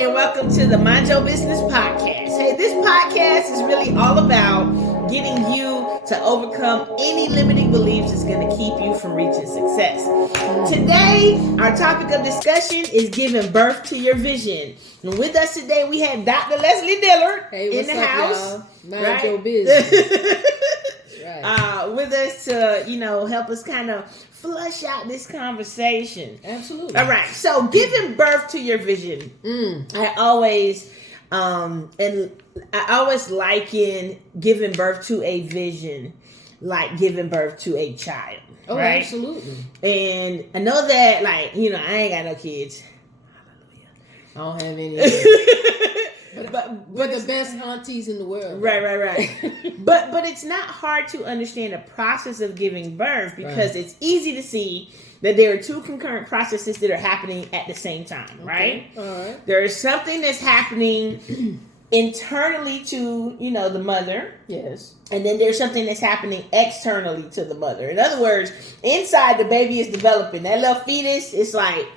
and welcome to the Mind Your Business podcast. Hey, this podcast is really all about getting you to overcome any limiting beliefs that's going to keep you from reaching success. Today, our topic of discussion is giving birth to your vision. And with us today, we have Dr. Leslie Dillard in the house. Y'all? Mind your business. Right. With us to, help us kind of flush out this conversation. Absolutely. All right. So, giving birth to your vision. I always liken giving birth to a vision like giving birth to a child. Oh, right? Absolutely. And I know that, I ain't got no kids. I don't have any. But the best aunties in the world. Right. But it's not hard to understand the process of giving birth because it's easy to see that there are two concurrent processes that are happening at the same time, right? All right. There is something that's happening internally to, the mother. Yes. And then there's something that's happening externally to the mother. In other words, inside the baby is developing. That little fetus is like,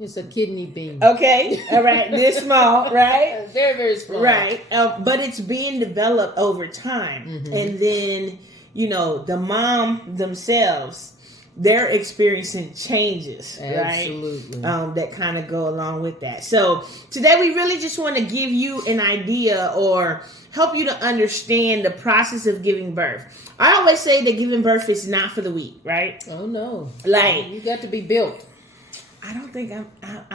it's a kidney bean. okay, all right, this small, right? Very, very small. Right, but it's being developed over time. Mm-hmm. And then, the mom themselves, they're experiencing changes, Absolutely. right? That kind of go along with that. So today we really just want to give you an idea or help you to understand the process of giving birth. I always say that giving birth is not for the weak, right? Oh, no. Like, you got to be built. I don't think I'm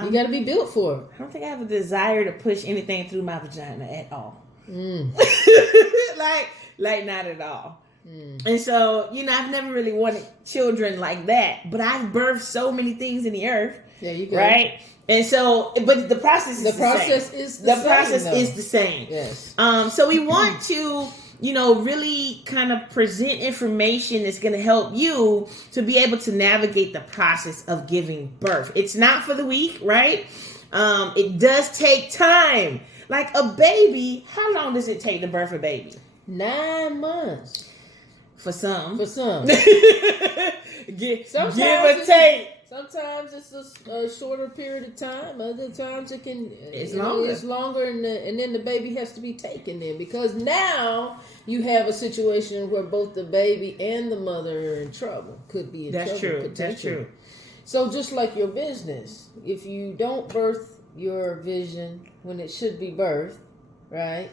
you got to be built for it. I don't think I have a desire to push anything through my vagina at all. like not at all. And so, I've never really wanted children like that, but I've birthed so many things in the earth. There you go. Right? And so, but the process is the process same. is the same. The process though. is the same. Yes. So we want to, really kind of present information that's going to help you to be able to navigate the process of giving birth. It's not for the weak, right? It does take time. Like a baby, how long does it take to birth a baby? 9 months. For some. Give or take. Sometimes it's a shorter period of time. Other times it's longer. It's longer, and then the baby has to be taken in because now you have a situation where both the baby and the mother are in trouble. Could be in trouble. That's true. So just like your business, if you don't birth your vision when it should be birthed, right?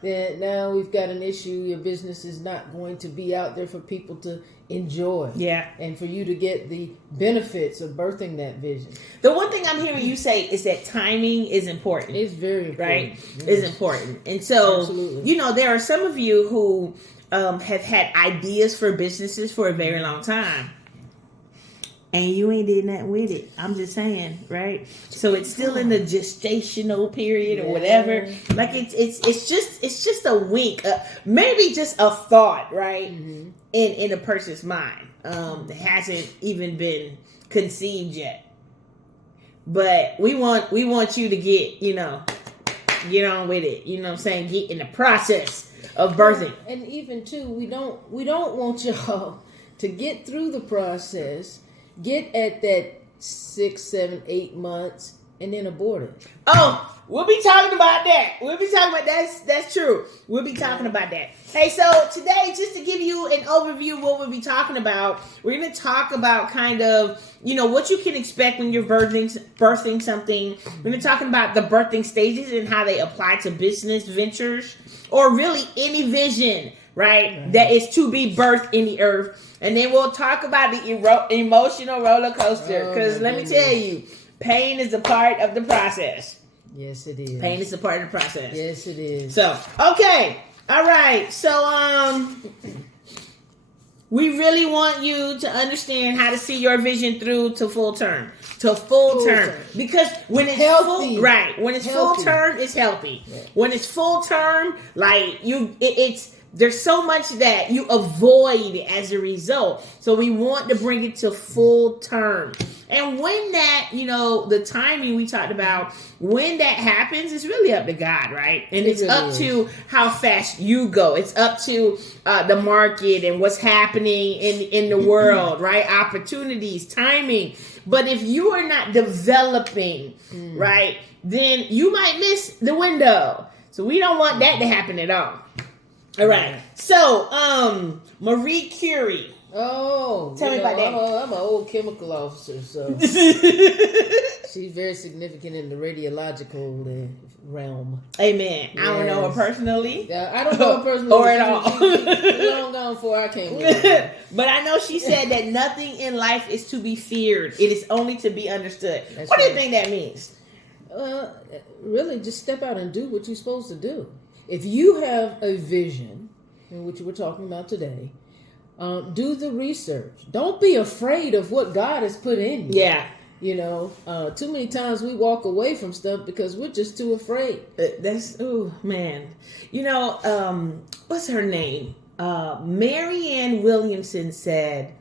Then now we've got an issue. Your business is not going to be out there for people to enjoy. Yeah. And for you to get the benefits of birthing that vision. The one thing I'm hearing you say is that timing is important. It's very important. Right? Yes. It's important. And so, Absolutely. There are some of you who have had ideas for businesses for a very long time. And you ain't did nothing with it. I'm just saying, right? So it's still in the gestational period or whatever. Like it's just a wink, maybe just a thought, right? Mm-hmm. In a person's mind that hasn't even been conceived yet. But we want you to get on with it. You know what I'm saying? Get in the process of birthing. And even too, we don't want y'all to get through the process. Get at that 6, 7, 8 months and then abort it. Oh, we'll be talking about that. That's true. We'll be talking about that. Hey, so today, just to give you an overview of what we'll be talking about, we're going to talk about kind of, what you can expect when you're birthing something. We're going to talk about the birthing stages and how they apply to business ventures or really any vision, right, that is to be birthed in the earth. And then we'll talk about the emotional roller coaster. Because let me tell you, pain is a part of the process. Yes, it is. Pain is a part of the process. Yes, it is. So, okay. All right. So, we really want you to understand how to see your vision through to full term. To full term. Because when it's healthy. When it's full term, it's healthy. Yeah. When it's full term, there's so much that you avoid as a result. So we want to bring it to full term. And when that, the timing we talked about, when that happens, it's really up to God, right? And it's really up to how fast you go. It's up to the market and what's happening in the world, right? Opportunities, timing. But if you are not developing, right, then you might miss the window. So we don't want that to happen at all. All right. So, Marie Curie. Oh, tell me about that. I'm an old chemical officer, so she's very significant in the radiological realm. Amen. Yes. I don't know her personally. I don't know her personally. Or at all. She's long gone before I came along. But I know she said that nothing in life is to be feared. It is only to be understood. That's What do you right. think that means? Really, just step out and do what you're supposed to do. If you have a vision, which we're talking about today, do the research. Don't be afraid of what God has put in you. Yeah. You know, too many times we walk away from stuff because we're just too afraid. Oh man. You know, what's her name? Marianne Williamson said,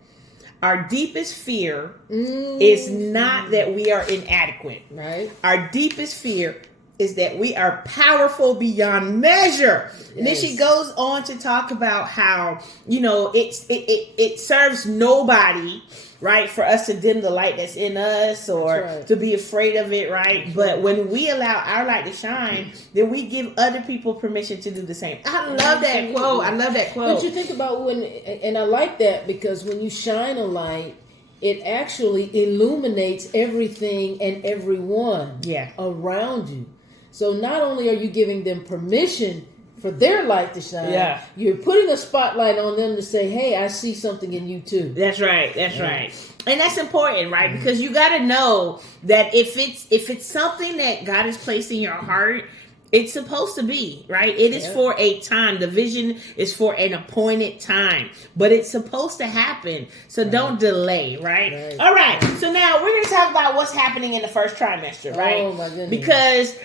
our deepest fear is not that we are inadequate. Right. Our deepest fear is that we are powerful beyond measure. And then she goes on to talk about how, you know, it serves nobody, right, for us to dim the light that's in us or to be afraid of it, right? But when we allow our light to shine, then we give other people permission to do the same. I love that quote. I love that quote. But you think about when, and I like that because when you shine a light, it actually illuminates everything and everyone around you. So not only are you giving them permission for their light to shine, you're putting a spotlight on them to say, hey, I see something in you too. That's right. That's right. And that's important, right? Because you got to know that if it's something that God has placed in your heart, it's supposed to be, right? It is for a time. The vision is for an appointed time, but it's supposed to happen. So don't delay, right? All right. So now we're going to talk about what's happening in the first trimester, right? Oh my goodness. Because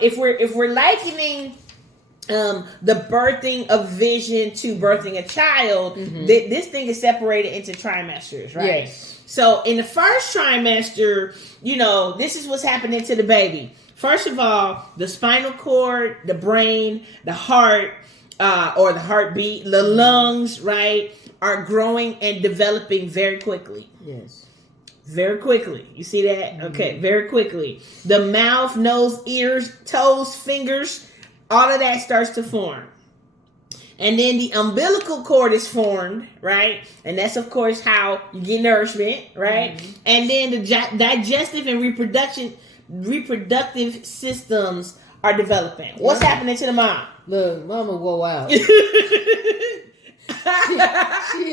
if we're likening the birthing of vision to birthing a child, this thing is separated into trimesters, right? Yes. So in the first trimester, you know, this is what's happening to the baby. First of all, the spinal cord, the brain, the heart, or the heartbeat, the lungs, right, are growing and developing very quickly. Yes. Very quickly. You see that? Okay, very quickly. The mouth, nose, ears, toes, fingers, all of that starts to form. And then the umbilical cord is formed, right? And that's, of course, how you get nourishment, right? And then the digestive and reproductive systems are developing. What's happening to the mom? Look, mama wore out. She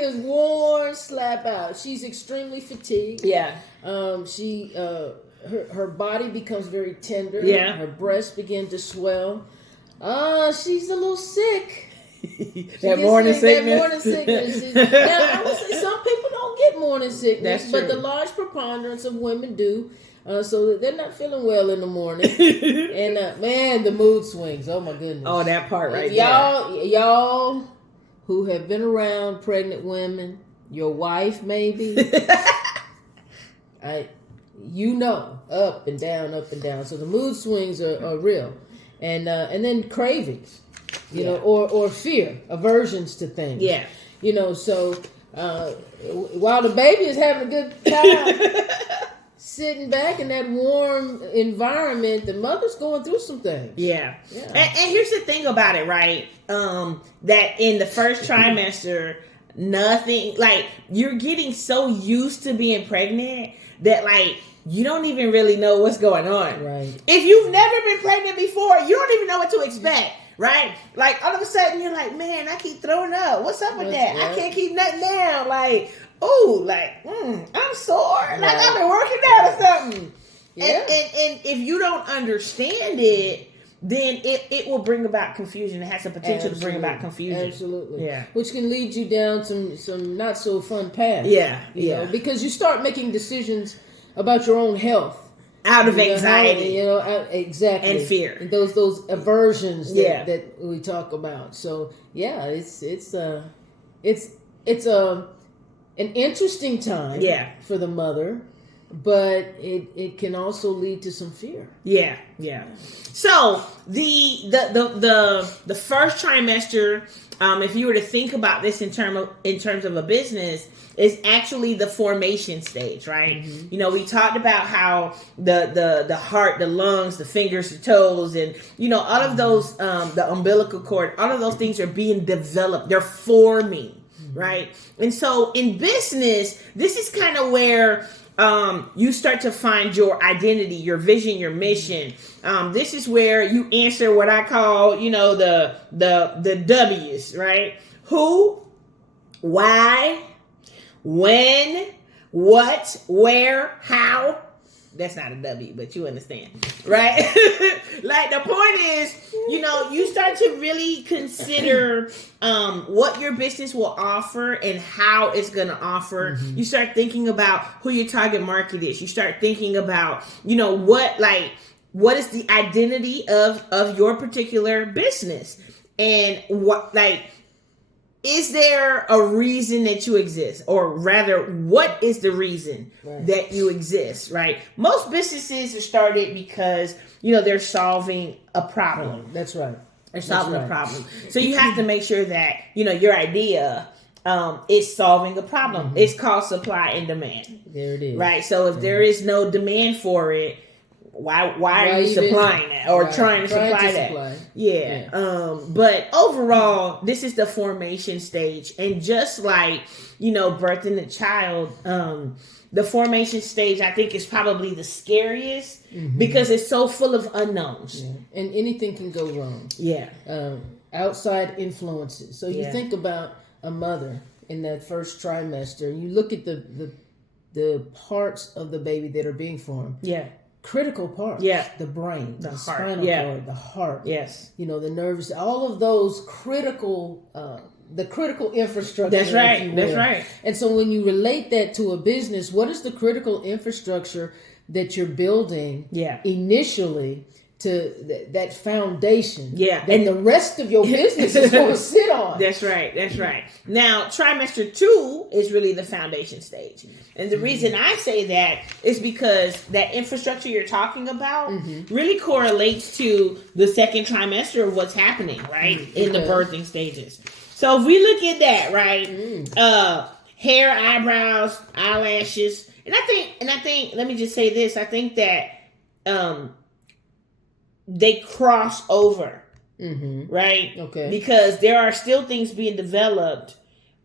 is worn slap out. She's extremely fatigued. Yeah. Her body becomes very tender. Yeah. Her breasts begin to swell. She's a little sick. That morning sickness. Now, I would say some people don't get morning sickness, That's but true. the large preponderance of women do. So they're not feeling well in the morning. And man, the mood swings. Oh my goodness. Oh, that part right there. Y'all who have been around pregnant women, your wife maybe, up and down. So the mood swings are real. And then cravings, you know, or fear, aversions to things. Yeah. You know, so while the baby is having a good time, sitting back in that warm environment, the mother's going through some things. Yeah. And here's the thing about it, right? That in the first trimester, nothing, like, you're getting so used to being pregnant that, like, you don't even really know what's going on. Right. If you've never been pregnant before, you don't even know what to expect. Right? Like, all of a sudden, you're like, man, I keep throwing up. What's up with that? I can't keep nothing down. Like, ooh, like, I'm sore. Like, I've been working out or something. Yeah. And if you don't understand it, then it will bring about confusion. It has the potential to bring about confusion. Absolutely. Yeah. Which can lead you down some not so fun paths. Yeah. You know, because you start making decisions about your own health. Out of anxiety. Exactly. And fear. And those aversions that we talk about. So it's an interesting time for the mother, but it can also lead to some fear. Yeah. So the first trimester, if you were to think about this in terms of a business, is actually the formation stage, right? Mm-hmm. We talked about how the heart, the lungs, the fingers, the toes, and all of those, the umbilical cord, all of those things are being developed. They're forming, right? And so in business, this is kind of where you start to find your identity, your vision, your mission. This is where you answer what I call, the W's, right? Who, why, when, what, where, how. That's not a W, but you understand, right? Like the point is, you start to really consider what your business will offer and how it's going to offer. Mm-hmm. You start thinking about who your target market is. You start thinking about, what is the identity of your particular business, and is there a reason that you exist? Or rather, what is the reason that you exist, right? Most businesses are started because, they're solving a problem. That's right. They're solving a problem. So you have to make sure that, your idea is solving a problem. Mm-hmm. It's called supply and demand. There it is. Right? So if there is no demand for it, why are you supplying that or trying to supply that? Yeah. But overall, this is the formation stage. And just like, birthing a child, the formation stage, I think, is probably the scariest because it's so full of unknowns. Yeah. And anything can go wrong. Yeah. Outside influences. So you think about a mother in that first trimester, you look at the parts of the baby that are being formed. Yeah. Critical parts. Yeah. The brain, the spinal cord, the heart. Yes. The nerves, all of those critical, the critical infrastructure. That's right. That's right. And so when you relate that to a business, what is the critical infrastructure that you're building initially to that foundation? Yeah. And the rest of your business is going to sit on. That's right. That's right. Now, trimester 2 is really the foundation stage. And the reason I say that is because that infrastructure you're talking about really correlates to the second trimester of what's happening, right? In the birthing stages. So if we look at that, right? Hair, eyebrows, eyelashes. And I think, let me just say this. I think that they cross over, right? Okay. Because there are still things being developed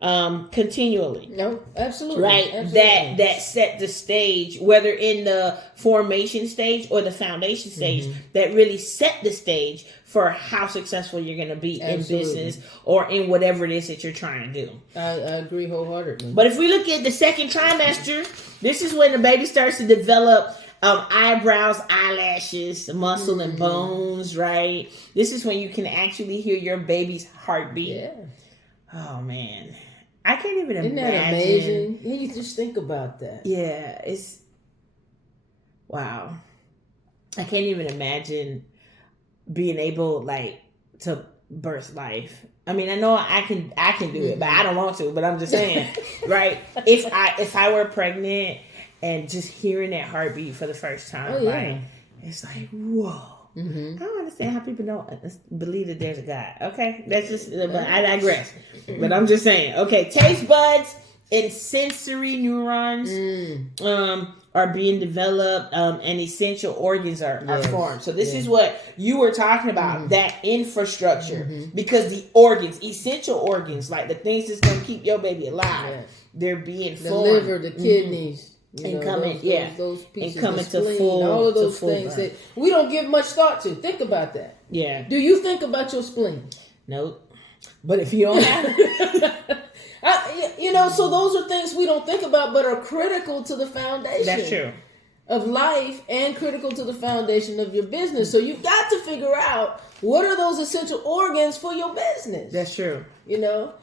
continually. No, absolutely. Right? Absolutely. That set the stage, whether in the formation stage or the foundation stage, that really set the stage for how successful you're going to be in business or in whatever it is that you're trying to do. I agree wholeheartedly. But if we look at the second trimester, this is when the baby starts to develop eyebrows, eyelashes, muscle and bones, right? This is when you can actually hear your baby's heartbeat. Yeah. Oh, man. I can't even imagine. Isn't that amazing? Yeah, you just think about that. Yeah, it's... Wow. I can't even imagine being able, to birth life. I mean, I know I can do it, but I don't want to, but I'm just saying, right? If I were pregnant and just hearing that heartbeat for the first time, right? It's like, whoa. I don't understand how people don't believe that there's a God. Okay, that's just. But I digress. But I'm just saying. Okay, taste buds and sensory neurons are being developed, and essential organs are formed. So this is what you were talking about. That infrastructure, because the organs, essential organs, like the things that's going to keep your baby alive, they're being formed. The liver, the kidneys. Those pieces, and coming to full, all of those things that we don't give much thought to. Think about that. Yeah. Do you think about your spleen? Nope. But if you don't have it, so those are things we don't think about, but are critical to the foundation. That's true. Of life and critical to the foundation of your business. So you've got to figure out what are those essential organs for your business. That's true.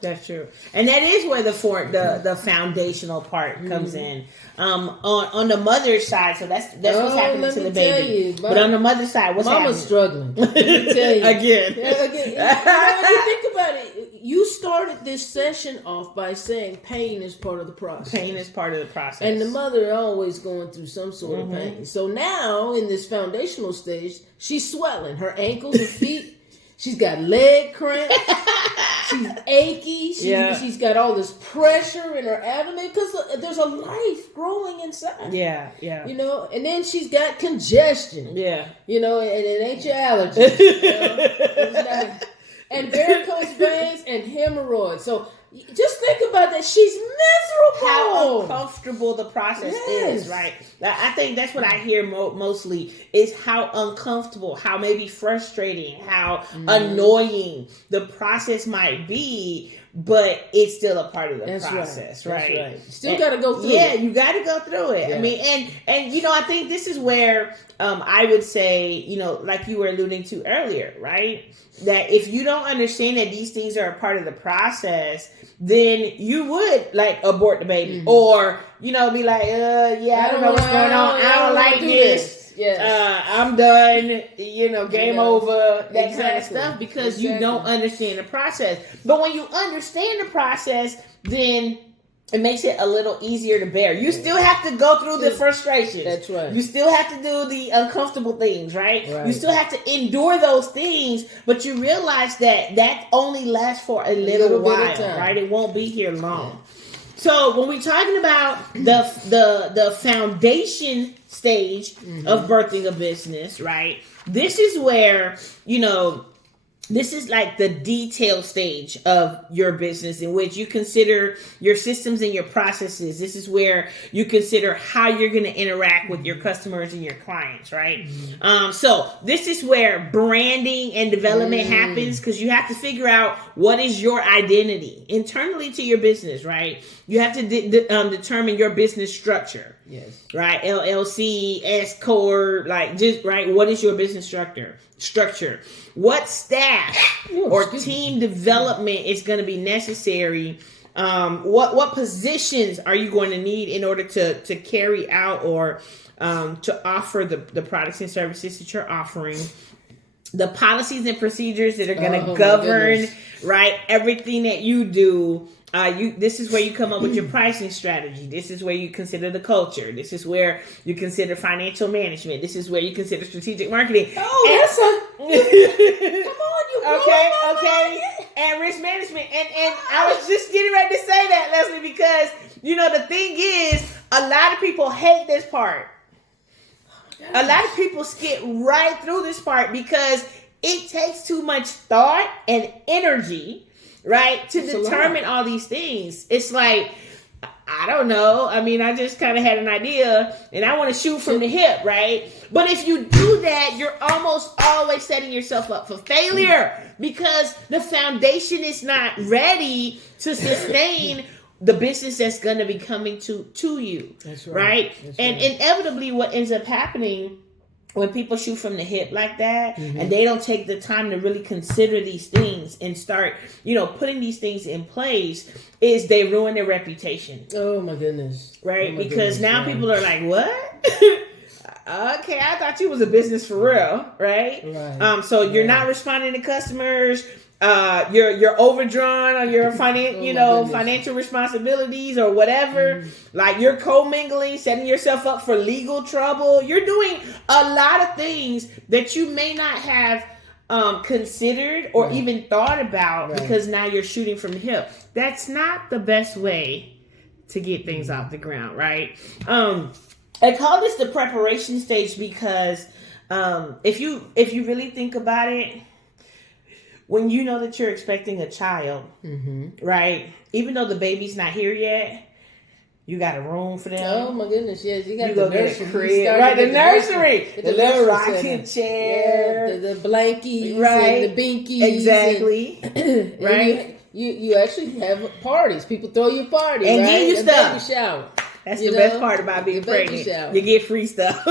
That's true, and that is where the foundational part comes in. On the mother's side, so that's what's happening to the baby. But on the mother's side, what's happening? Mama's struggling. Let me tell you again. Again, you think about it. you started this session off by saying pain is part of the process. Pain is part of the process. And the mother always going through some sort of pain. So now, in this foundational stage, she's swelling. Her ankles, her feet. She's got leg cramps. She's achy. She's got all this pressure in her abdomen because there's a life growing inside. Yeah. You know, and then she's got congestion. Yeah. You know, and it ain't your allergies. You know? And varicose veins and hemorrhoids. So just think about that. She's miserable. How uncomfortable the process is, right? I think that's what I hear mostly is how uncomfortable, how maybe frustrating, how annoying the process might be, but it's still a part of the process, right? That's right. Still got to go through it. Yeah, you got to go through it. Yeah. I mean, and you know, I think this is where I would say, you know, like you were alluding to earlier, right? That if you don't understand that these things are a part of the process, then you would like abort the baby or, you know, be like, I don't know what's going on. I don't like this. Yes. I'm done, you know, game over, that kind of stuff because you don't understand the process. But when you understand the process, then it makes it a little easier to bear. You still have to go through the frustrations. That's right. You still have to do the uncomfortable things, right? You still have to endure those things, but you realize that only lasts for a little while, right? It won't be here long. So when we're talking about the foundation stage of birthing a business, right? This is where, you know, this is like the detail stage of your business in which you consider your systems and your processes. This is where you consider how you're going to interact with your customers and your clients, right? So this is where branding and development happens because you have to figure out what is your identity internally to your business, right? You have to determine your business structure. Yes. Right. LLC, S corp, like just right. What is your business structure? What staff or team development is going to be necessary? What positions are you going to need in order to carry out or to offer the products and services that you're offering? The policies and procedures that are going to govern, right, everything that you do. This is where you come up with your pricing strategy. This is where you consider the culture. This is where you consider financial management. This is where you consider strategic marketing. Come on, you okay, and risk management. And I was just getting ready to say that, Leslie, because you know the thing is, a lot of people hate this part. A lot of people skip right through this part because it takes too much thought and energy, right, to determine all these things. It's like, I don't know. I mean, I just kind of had an idea and I want to shoot from the hip, right? But if you do that, you're almost always setting yourself up for failure because the foundation is not ready to sustain the business that's going to be coming to you. That's right? That's and inevitably what ends up happening when people shoot from the hip like that and they don't take the time to really consider these things and start, you know, putting these things in place is they ruin their reputation. Oh my goodness. Right? Because now people are like, what? Okay, I thought you was a business for real, right? So you're not responding to customers. You're overdrawn on your financial responsibilities or whatever. Like you're commingling, setting yourself up for legal trouble. You're doing a lot of things that you may not have considered or even thought about because now you're shooting from the hip. That's not the best way to get things off the ground, right? I call this the preparation stage because if you really think about it, when you know that you're expecting a child, right? Even though the baby's not here yet, you got a room for them. Oh my goodness, yes. You got the nursery. Right, the nursery. The little rocking chair. Yeah, the blankies, right. And the binkies. Exactly. Right? You actually have parties. People throw you a party, and right? give you stuff. Baby shower. That's You the know? best part about being Your baby pregnant. shower. You get free stuff.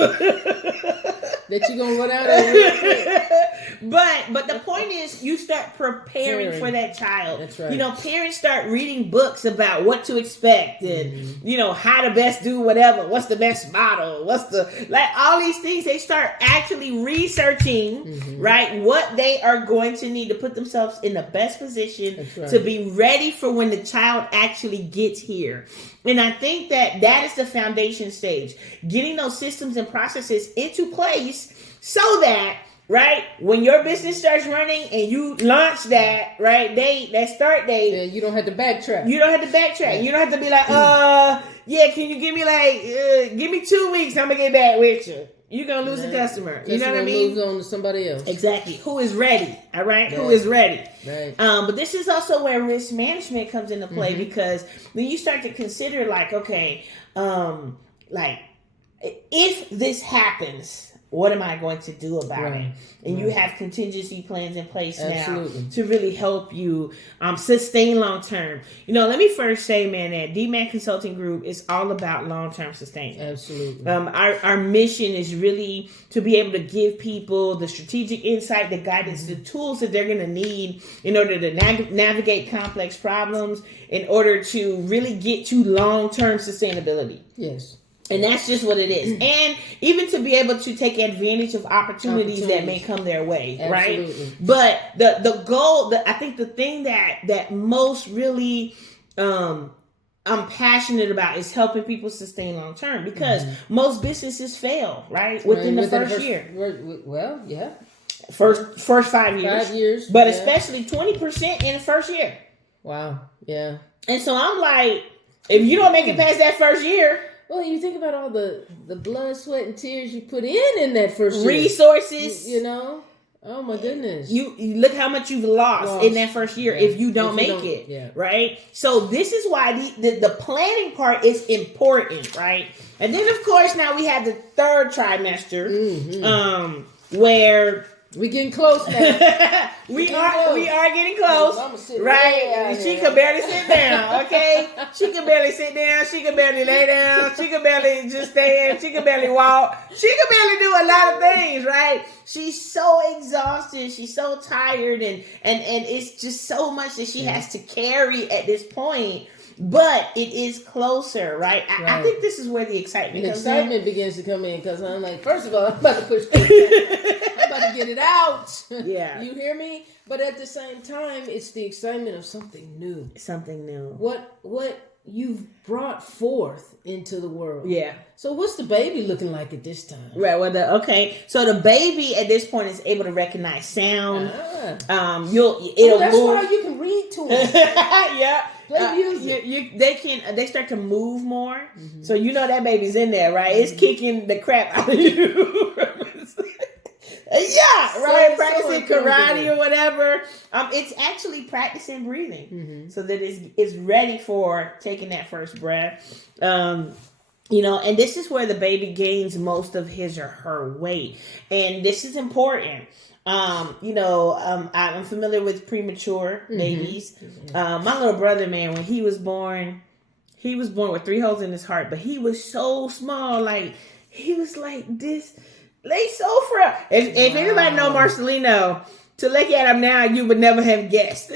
That you're gonna run out of real quick. But the point is, you start preparing for that child. That's right. You know, parents start reading books about what to expect and you know how to best do whatever. What's the best model? What's the all these things? They start actually researching, right, what they are going to need to put themselves in the best position to be ready for when the child actually gets here. And I think that is the foundation stage, getting those systems and processes into place so that, right, when your business starts running and you launch that, right, that start date, Yeah, you don't have to backtrack. you don't have to backtrack. Yeah. You don't have to be like, yeah, can you give me 2 weeks? I'm gonna get back with you. You're gonna lose the customer. You know what I mean? Moves on to somebody else. Exactly. Who is ready? All right. Yeah. Who is ready? Right. But this is also where risk management comes into play because when you start to consider, like, okay, like if this happens, what am I going to do about it? And you have contingency plans in place now to really help you sustain long term. You know, let me first say, man, that D-Man Consulting Group is all about long term sustainment. Absolutely. Our mission is really to be able to give people the strategic insight, the guidance, the tools that they're going to need in order to navigate complex problems, in order to really get to long term sustainability. Yes. And that's just what it is. And even to be able to take advantage of opportunities that may come their way, Absolutely. right? But the goal, I think the thing that most really I'm passionate about is helping people sustain long term because most businesses fail, right? Within the first year. Well, yeah. First 5 years. 5 years. But especially 20% in the first year. Wow. Yeah. And so I'm like, if you don't make it past that first year, well, you think about all the blood, sweat, and tears you put in that first year. Resources. You know? Oh, my goodness. You look how much you've lost in that first year if you don't make it, right? So this is why the planning part is important, right? And then, of course, now we have the third trimester, where... We're getting close now. we are getting close, right? She could barely sit down, okay? She could barely sit down. She could barely lay down. She could barely just stand. She could barely walk. She could barely do a lot of things, right? She's so exhausted. She's so tired, and it's just so much that she has to carry at this point. But it is closer, right? I think this is where the excitement comes in. Excitement begins to come in because I'm like, first of all, I'm about to push through. I'm about to get it out. Yeah. You hear me? But at the same time, it's the excitement of something new. Something new. What you've brought forth into the world. Yeah. So what's the baby looking like at this time? Right. Well, so the baby at this point is able to recognize sound. That's move. Why you can read to them. Yeah. Play music. They start to move more. So you know that baby's in there, right? It's kicking the crap out of you. Yeah, right. Practicing karate or whatever. It's actually practicing breathing so that it's ready for taking that first breath. You know, and this is where the baby gains most of his or her weight, and this is important. You know, I'm familiar with premature babies. My little brother, man, when he was born with 3 holes in his heart, but he was so small, like he was like this. Lay Sofra. If anybody know Marcelino, to look at him now, you would never have guessed.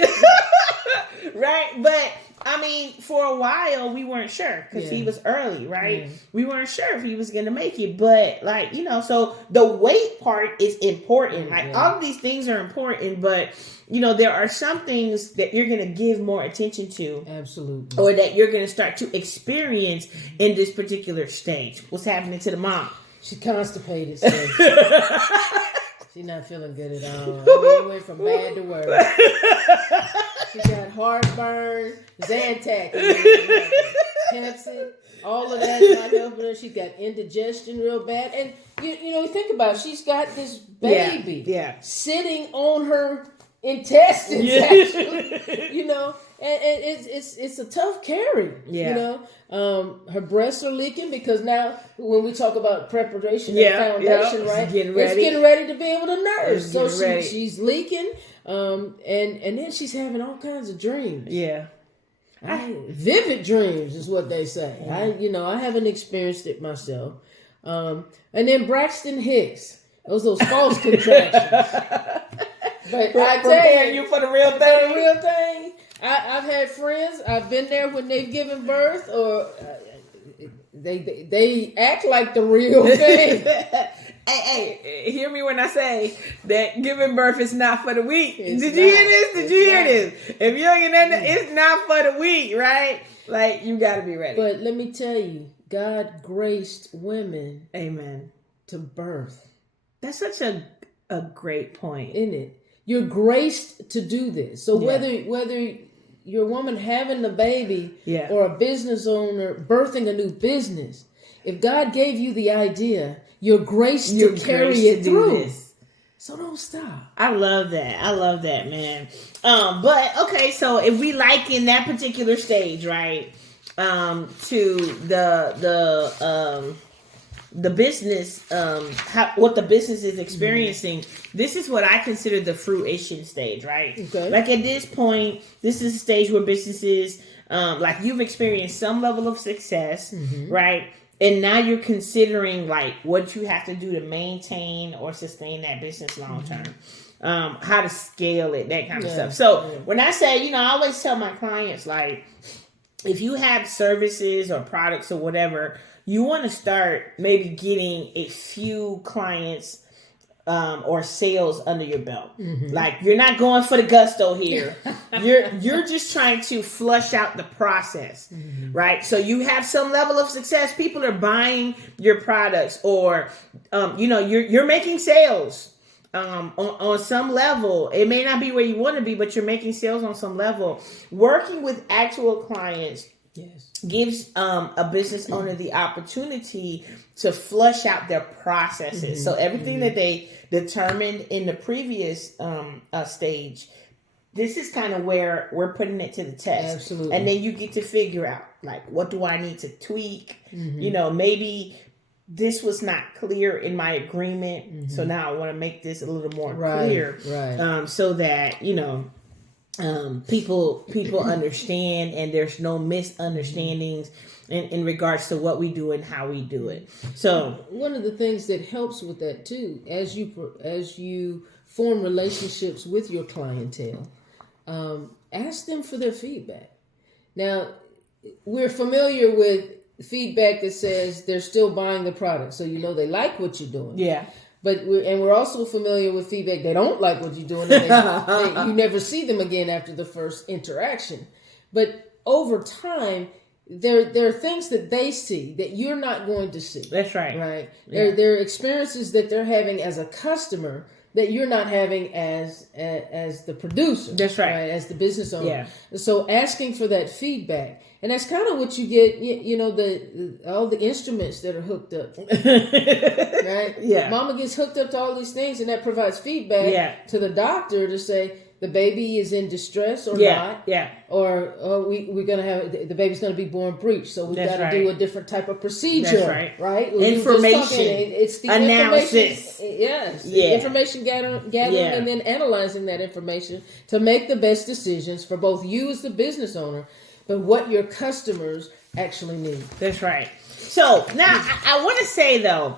Right? But, I mean, for a while, we weren't sure because he was early, right? Yeah. We weren't sure if he was going to make it. But, like, you know, so the weight part is important. Like, all of these things are important, but, you know, there are some things that you're going to give more attention to. Absolutely. Or that you're going to start to experience in this particular stage. What's happening to the mom? She's constipated. So she's not feeling good at all. I mean, it went from bad to worse. She got heartburn, Zantac, Pepsi, all of that's not helping her. She's got indigestion real bad. And, you know, think about it. She's got this baby sitting on her intestines, actually, you know. And it's a tough carry, you know. Her breasts are leaking because now when we talk about preparation and foundation, right, it's getting ready to be able to nurse. So she's leaking, and then she's having all kinds of dreams. Yeah. Vivid dreams is what they say. I haven't experienced it myself. And then Braxton Hicks, those false contractions. But I preparing you for the real thing. I've had friends. I've been there when they've given birth, or they act like the real thing. Hey, hear me when I say that giving birth is not for the weak. It's Did you hear not. this? Did It's you hear not. this? If you don't get that, it's not for the weak, right? Like, you got to be ready. But let me tell you, God graced women Amen. to birth. That's such a great point. In it, you're graced to do this. So Yeah. whether you're a woman having the baby, Yeah. or a business owner birthing a new business, if God gave you the idea, you're graced to carry graced it to do through. this. So don't stop. I love that, man. But okay, so if we liken that particular stage, right, to the business, what the business is experiencing, this is what I consider the fruition stage, right? Okay. Like at this point, this is a stage where businesses, like you've experienced some level of success, right? And now you're considering like what you have to do to maintain or sustain that business long term. How to scale it, that kind of stuff. So when I say, I always tell my clients, like, if you have services or products or whatever, you want to start maybe getting a few clients or sales under your belt. Like, you're not going for the gusto here. You're just trying to flush out the process, right? So you have some level of success. People are buying your products, or you're making sales on some level. It may not be where you want to be, but you're making sales on some level. Working with actual clients gives a business owner the opportunity to flush out their processes. So everything that they determined in the previous stage, this is kind of where we're putting it to the test. Absolutely. And then you get to figure out, like, what do I need to tweak? Maybe this was not clear in my agreement, so now I want to make this a little more clear, right. So that people understand, and there's no misunderstandings in regards to what we do and how we do it. So one of the things that helps with that too, as you form relationships with your clientele, ask them for their feedback. Now, we're familiar with feedback that says they're still buying the product, so they like what you're doing. yeah. But we're also familiar with feedback they don't like what you're doing, and you never see them again after the first interaction. But over time, there are things that they see that you're not going to see. That's right. Right. Yeah. There are experiences that they're having as a customer that you're not having as the producer. That's right. As the business owner. Yeah. So asking for that feedback. And that's kind of what you get, all the instruments that are hooked up, right? Yeah. Mama gets hooked up to all these things, and that provides feedback to the doctor to say the baby is in distress or not. Yeah. Or we're going to have, the baby's going to be born breached, so we've got to do a different type of procedure. That's right? Information. It's the Analysis. Yes. Yeah. Information gathering and then analyzing that information to make the best decisions for both you as the business owner, but what your customers actually need. That's right. So now I want to say though,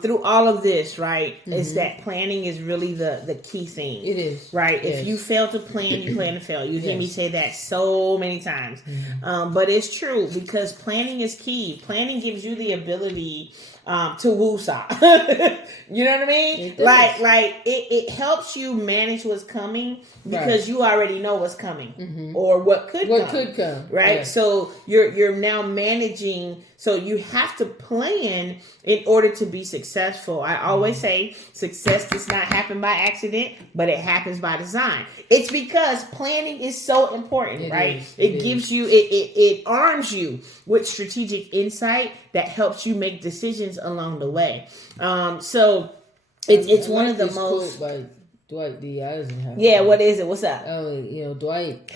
through all of this, right, is that planning is really the key thing. It is. Right? Yes. If you fail to plan, you plan to fail. You hear me say that so many times. But it's true, because planning is key. Planning gives you the ability to woosah. You know what I mean? It does. Like it helps you manage what's coming, because you already know what's coming or what could come. Right? Yeah. So you're now managing. So you have to plan in order to be successful. I always say success does not happen by accident, but it happens by design. It's because planning is so important, right? It gives you, it arms you with strategic insight that helps you make decisions along the way. So it's one of the most. Quote by Dwight D. Eisenhower. Yeah, what is it? What's up? Oh, Dwight.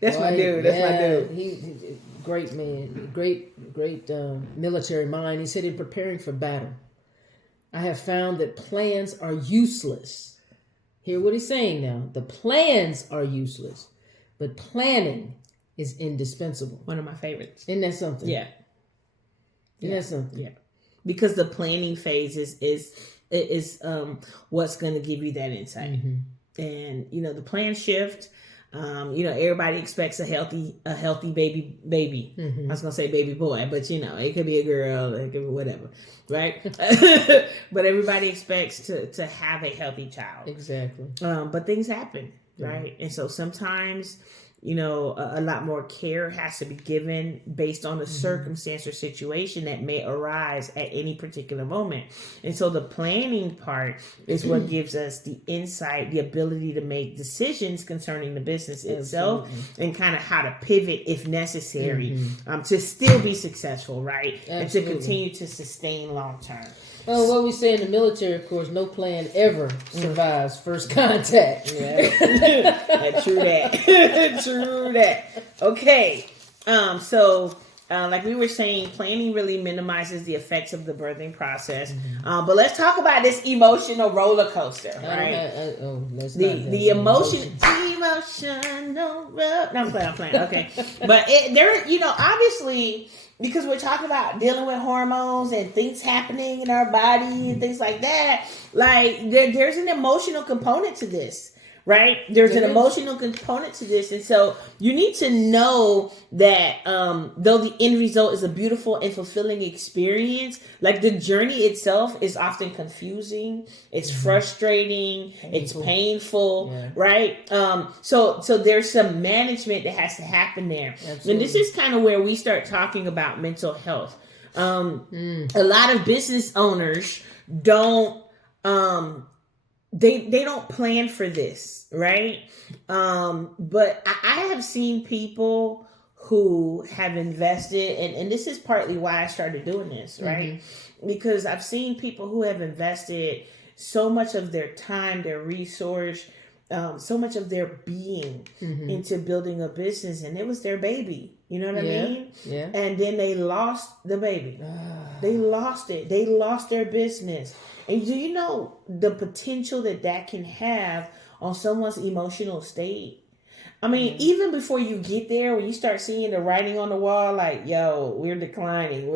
That's Dwight, my dude. That's my dude. He great man, great military mind. He said, in preparing for battle, I have found that plans are useless. Hear what he's saying now. The plans are useless but planning is indispensable. One of my favorites. Isn't that something? Yeah. Isn't that something? Yeah. Because the planning phase is what's going to give you that insight. Mm-hmm. And, you know, the plan shift, you know, everybody expects a healthy baby. Mm-hmm. I was going to say baby boy, but you know, it could be a girl, it could be whatever, right? But everybody expects to have a healthy child. Exactly. But things happen, right? And so sometimes, you know, a lot more care has to be given based on the circumstance or situation that may arise at any particular moment. And so the planning part is what gives us the insight, the ability to make decisions concerning the business itself, and kind of how to pivot if necessary, to still be successful, right? Absolutely. And to continue to sustain long term. Well, what we say in the military, of course, no plan ever survives first contact. Yeah. True that. True that. Okay. So, like we were saying, planning really minimizes the effects of the birthing process. But let's talk about this emotional roller coaster, right? The emotional roller. No, I'm playing. Okay. But there, you know, obviously, because we're talking about dealing with hormones and things happening in our body and things like that, like there's an emotional component to this, right? There's an emotional component to this. And so you need to know that though the end result is a beautiful and fulfilling experience, like the journey itself is often confusing, it's frustrating, it's painful, right? So there's some management that has to happen there. Absolutely. And this is kind of where we start talking about mental health. A lot of business owners don't they don't plan for this, right? But I have seen people who have invested, and this is partly why I started doing this, right? Because I've seen people who have invested so much of their time, their resource, so much of their being into building a business, and it was their baby. You know what I mean? Yeah. And then they lost the baby. They lost it. They lost their business. And do you know the potential that can have on someone's emotional state? I mean, even before you get there, when you start seeing the writing on the wall, like, yo, we're declining,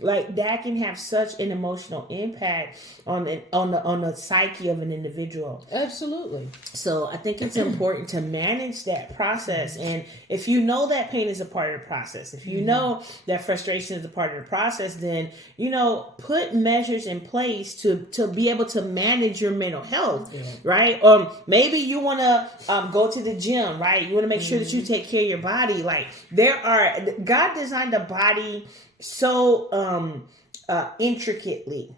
like that can have such an emotional impact on the psyche of an individual. Absolutely. So I think it's important to manage that process. And if you know that pain is a part of the process, if you know that frustration is a part of the process, then, you know, put measures in place to be able to manage your mental health, right? Or maybe you want to go to the gym, right? You want to make sure that you take care of your body. Like God designed the body so intricately,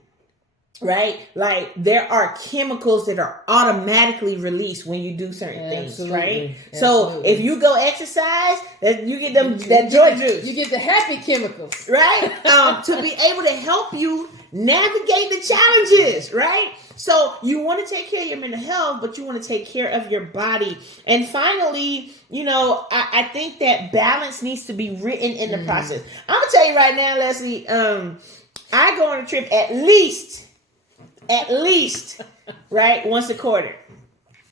right? Like there are chemicals that are automatically released when you do certain things, right? So if you go exercise, you get that joy juice. You get the happy chemicals, right? To be able to help you navigate the challenges, right? So you want to take care of your mental health, but you want to take care of your body. And finally, you know, I think that balance needs to be written in the process. I'm going to tell you right now, Leslie, I go on a trip at least, right, once a quarter.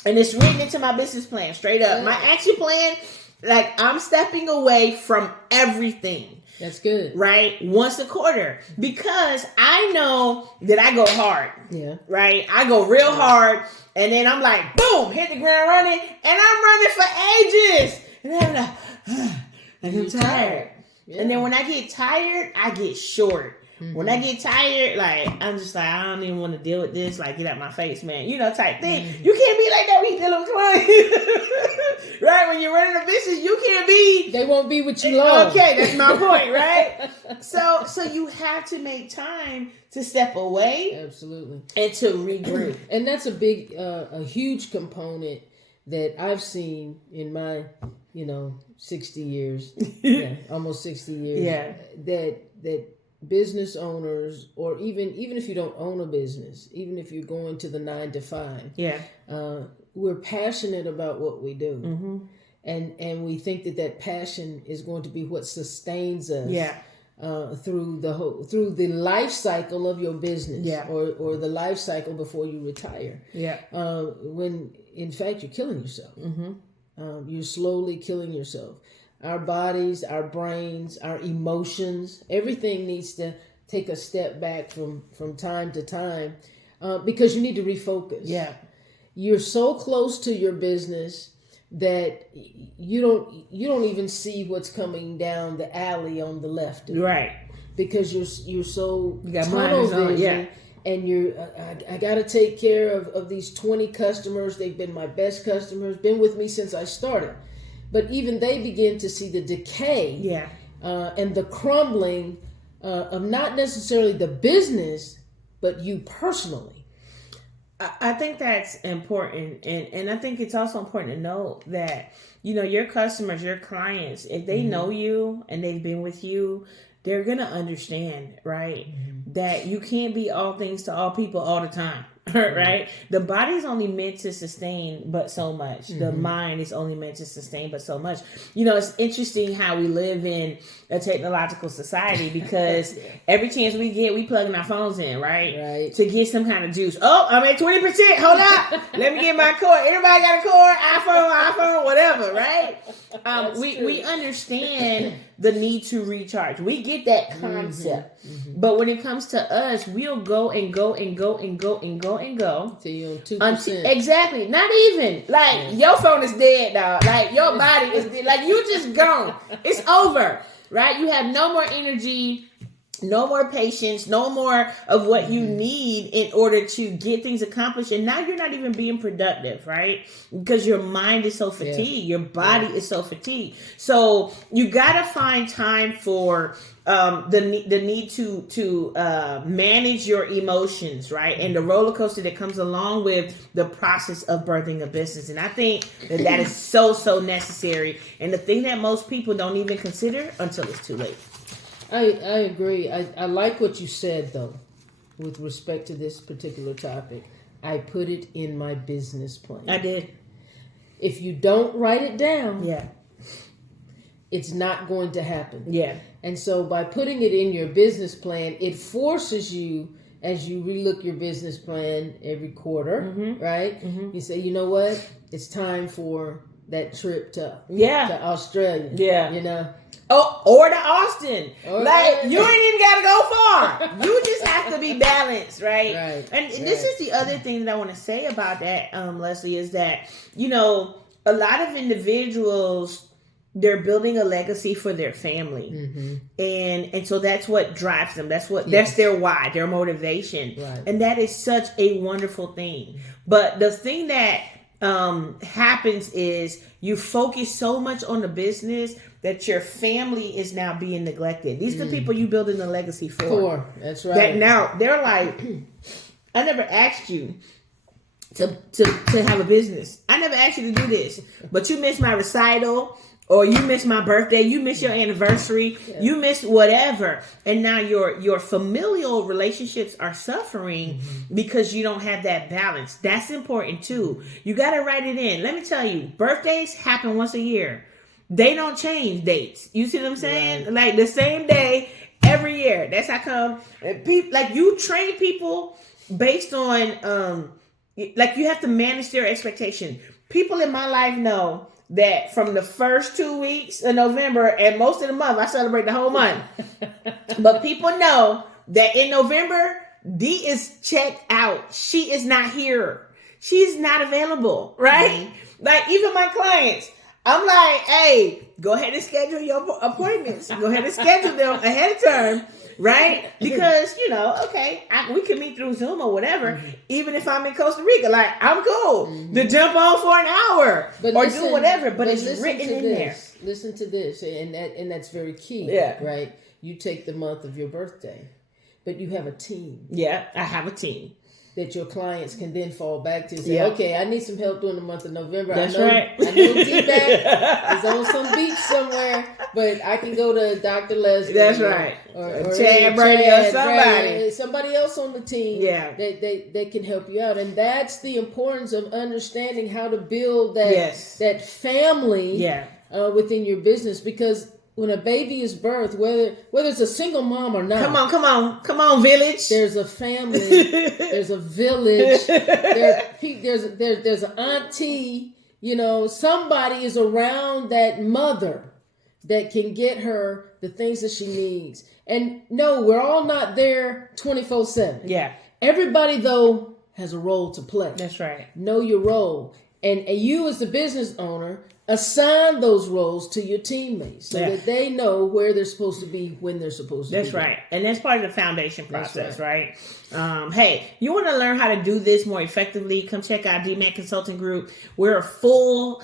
And it's written into my business plan, straight up. My action plan, like I'm stepping away from everything. That's good. Right? Once a quarter. Because I know that I go hard. Yeah. Right? I go real hard. And then I'm like, boom, hit the ground running. And I'm running for ages. And then I'm tired. Yeah. And then when I get tired, I get short. When I get tired, like, I'm just like, I don't even want to deal with this. Like, get out my face, man. You know, type thing. You can't be like that when you dealing with clients. Right? When you're running a business, you can't be. They won't be with you long. Okay, that's my point, right? So you have to make time to step away. Absolutely. And to regroup. And that's a huge component that I've seen in my, 60 years. Almost 60 years. Yeah. That business owners, or even if you don't own a business, even if you're going to the 9 to 5, we're passionate about what we do, and we think that passion is going to be what sustains us. through the life cycle of your business, Yeah. or the life cycle before you retire. Yeah. When in fact you're killing yourself. Mm-hmm. You're slowly killing yourself. Our bodies, our brains, our emotions, everything needs to take a step back from time to time, because you need to refocus. Yeah. You're so close to your business that you don't even see what's coming down the alley on the left, Right. because you're so You got tunnel blinders on, vision. yeah. And I got to take care of these 20 customers. They've been my best customers, been with me since I started. But even they begin to see the decay, Yeah. And the crumbling of not necessarily the business, but you personally. I think that's important, and I think it's also important to know that, you know, your customers, your clients, if they know you and they've been with you, they're gonna understand, right? That you can't be all things to all people all the time, right? The body's only meant to sustain but so much. The mind is only meant to sustain but so much. You know, it's interesting how we live in a technological society, because every chance we get, we plugging our phones in, right? To get some kind of juice. Oh, I'm at 20%. Hold up. Let me get my cord. Everybody got a cord, iPhone, whatever, right? We understand the need to recharge. We get that concept. But when it comes to us, we'll go and go and go and go and go and go. Till you're on 2%. Exactly. Not even. Like, your phone is dead, dog. Like, your body is dead. Like, you just gone. It's over. Right? You have no more energy, no more patience, no more of what you need in order to get things accomplished. And now you're not even being productive, right? Because your mind is so fatigued. Your body is so fatigued. So you got to find time for the need to manage your emotions, right? And the roller coaster that comes along with the process of birthing a business. And I think that is so necessary. And the thing that most people don't even consider until it's too late. I agree. I like what you said, though, with respect to this particular topic. I put it in my business plan. I did. If you don't write it down, it's not going to happen. Yeah. And so by putting it in your business plan, it forces you, as you relook your business plan every quarter, right? You say, you know what? It's time for that trip to Australia. Yeah. You know? Oh, or to Austin. Like, you ain't even got to go far. You just have to be balanced, right? And this is the other thing that I want to say about that, Leslie, is that, you know, a lot of individuals, they're building a legacy for their family. And so that's what drives them. That's their why, their motivation. And that is such a wonderful thing. But the thing that happens is you focus so much on the business that your family is now being neglected. These are the people you building the legacy for. That's right. That now they're like, I never asked you to have a business. I never asked you to do this, but you missed my recital, or you missed my birthday, you missed your anniversary, you missed whatever. And now your familial relationships are suffering because you don't have that balance. That's important too. You got to write it in. Let me tell you, birthdays happen once a year. They don't change dates. You see what I'm saying? Like the same day every year. That's how come people, like, you train people based on like, you have to manage their expectation. People in my life know that from the first 2 weeks of November and most of the month, I celebrate the whole month. But people know that in November, D is checked out. She is not here. She's not available, right? Like, even my clients, I'm like, hey, go ahead and schedule your appointments. Go ahead and schedule them ahead of time, right? Because, you know, okay, we can meet through Zoom or whatever. Even if I'm in Costa Rica, like, I'm cool to jump on for an hour do whatever. But it's written in there. Listen to this, and that's very key, right? You take the month of your birthday, but you have a team. Yeah, I have a team that your clients can then fall back to and say, okay, I need some help during the month of November. That's right. I know D-Back is on some beach somewhere, but I can go to Dr. Leslie. That's right. Or Chad Brady or somebody else on the team that can help you out. And that's the importance of understanding how to build that family within your business. Because when a baby is birthed, whether it's a single mom or not. Come on, village. There's a family. There's a village. There's an auntie. Somebody is around that mother that can get her the things that she needs. And no, we're all not there 24/7. Yeah. Everybody though has a role to play. That's right. Know your role, and you as the business owner, assign those roles to your teammates so that they know where they're supposed to be when they're supposed to be. That's right. And that's part of the foundation process, right? Hey, you want to learn how to do this more effectively? Come check out DMAC Consulting Group. We're a full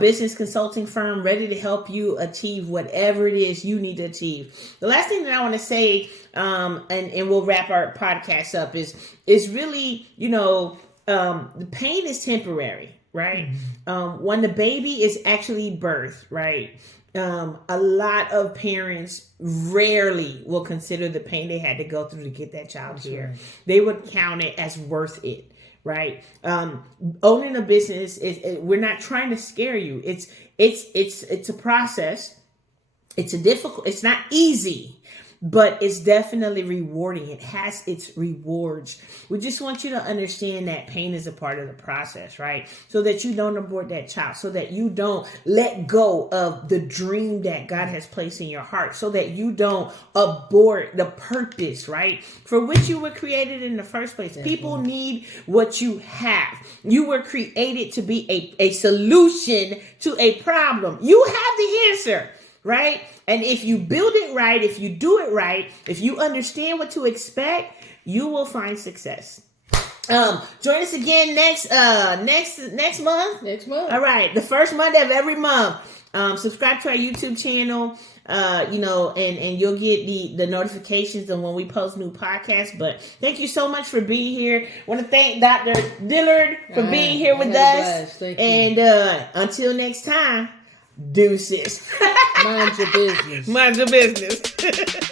business consulting firm ready to help you achieve whatever it is you need to achieve. The last thing that I want to say, and we'll wrap our podcast up, is really, the pain is temporary. Right? When the baby is actually birthed, right? A lot of parents rarely will consider the pain they had to go through to get that child here. Right. They would count it as worth it, right? Owning a business we're not trying to scare you. It's a process. It's not easy, but it's definitely rewarding. It has its rewards. We just want you to understand that pain is a part of the process, right? So that you don't abort that child, so that you don't let go of the dream that God has placed in your heart, so that you don't abort the purpose, right? For which you were created in the first place. Mm-hmm. People need what you have. You were created to be a solution to a problem. You have the answer, right? And if you build it right, if you do it right, if you understand what to expect, you will find success. Join us again next month. Next month. All right, the first Monday of every month. Subscribe to our YouTube channel. And you'll get the notifications on when we post new podcasts. But thank you so much for being here. I want to thank Dr. Dillard for being here with us. Thank you. And until next time. Deuces. Mind your business. Mind your business.